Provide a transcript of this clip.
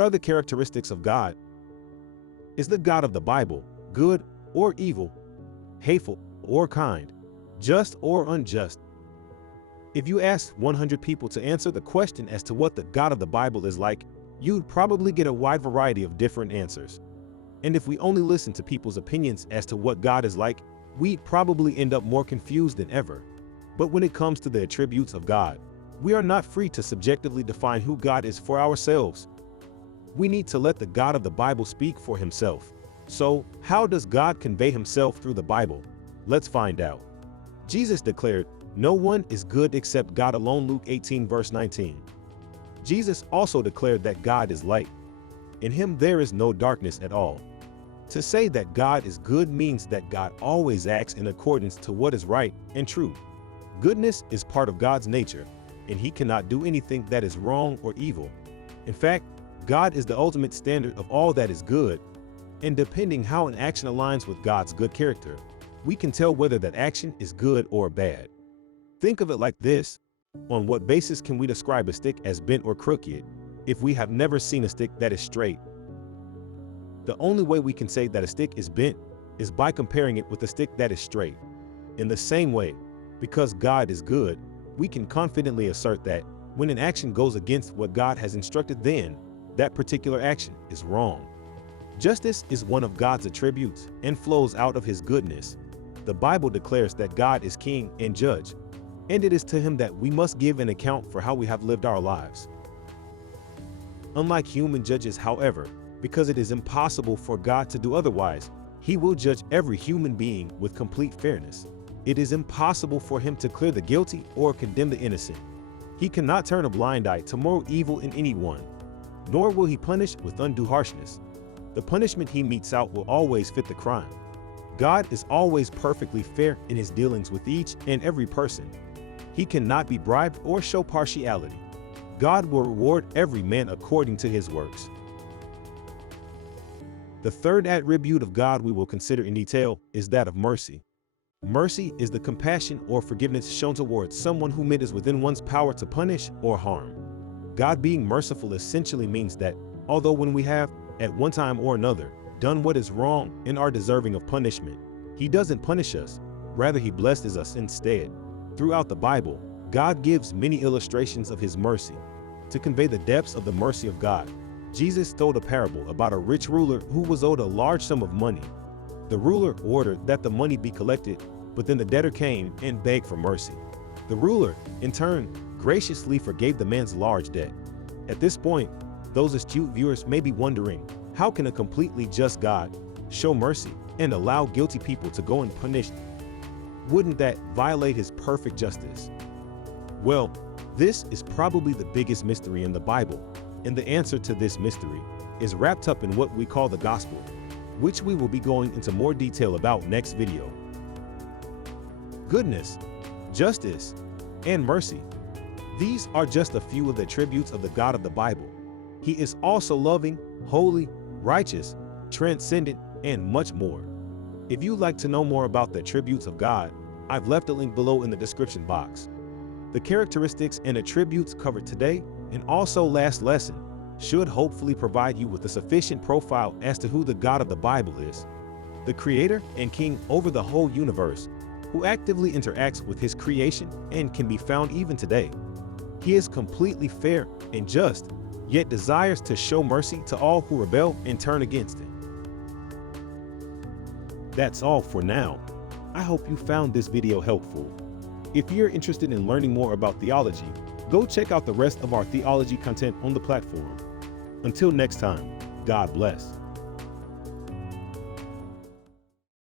what are the characteristics of God? Is the God of the Bible good or evil, hateful or kind, just or unjust? If you asked 100 people to answer the question as to what the God of the Bible is like, you'd probably get a wide variety of different answers. And if we only listen to people's opinions as to what God is like, we'd probably end up more confused than ever. But when it comes to the attributes of God, we are not free to subjectively define who God is for ourselves. We need to let the God of the Bible speak for himself. So, how does God convey himself through the Bible? Let's find out. Jesus declared, "No one is good except God alone," Luke 18 verse 19. Jesus also declared that God is light. In him there is no darkness at all. To say that God is good means that God always acts in accordance to what is right and true. Goodness is part of God's nature, and he cannot do anything that is wrong or evil. In fact, God is the ultimate standard of all that is good, and depending how an action aligns with God's good character, we can tell whether that action is good or bad. Think of it like this: on what basis can we describe a stick as bent or crooked if we have never seen a stick that is straight? The only way we can say that a stick is bent is by comparing it with a stick that is straight. In the same way, because God is good, we can confidently assert that when an action goes against what God has instructed, then that particular action is wrong. Justice is one of God's attributes and flows out of his goodness. The Bible declares that God is king and judge, and it is to him that we must give an account for how we have lived our lives. Unlike human judges, however, because it is impossible for God to do otherwise, he will judge every human being with complete fairness. It is impossible for him to clear the guilty or condemn the innocent. He cannot turn a blind eye to moral evil in anyone, nor will he punish with undue harshness. The punishment he metes out will always fit the crime. God is always perfectly fair in his dealings with each and every person. He cannot be bribed or show partiality. God will reward every man according to his works. The third attribute of God we will consider in detail is that of mercy. Mercy is the compassion or forgiveness shown towards someone whom it is within one's power to punish or harm. God being merciful essentially means that, although when we have, at one time or another, done what is wrong and are deserving of punishment, he doesn't punish us, rather he blesses us instead. Throughout the Bible, God gives many illustrations of his mercy. To convey the depths of the mercy of God, Jesus told a parable about a rich ruler who was owed a large sum of money. The ruler ordered that the money be collected, but then the debtor came and begged for mercy. The ruler, in turn, graciously forgave the man's large debt. At this point, those astute viewers may be wondering, how can a completely just God show mercy and allow guilty people to go unpunished? Wouldn't that violate his perfect justice? Well, this is probably the biggest mystery in the Bible, and the answer to this mystery is wrapped up in what we call the gospel, which we will be going into more detail about next video. Goodness, justice, and mercy. These are just a few of the attributes of the God of the Bible. He is also loving, holy, righteous, transcendent, and much more. If you'd like to know more about the attributes of God, I've left a link below in the description box. The characteristics and attributes covered today and also last lesson should hopefully provide you with a sufficient profile as to who the God of the Bible is, the creator and king over the whole universe, who actively interacts with his creation and can be found even today. He is completely fair and just, yet desires to show mercy to all who rebel and turn against him. That's all for now. I hope you found this video helpful. If you're interested in learning more about theology, go check out the rest of our theology content on the platform. Until next time, God bless.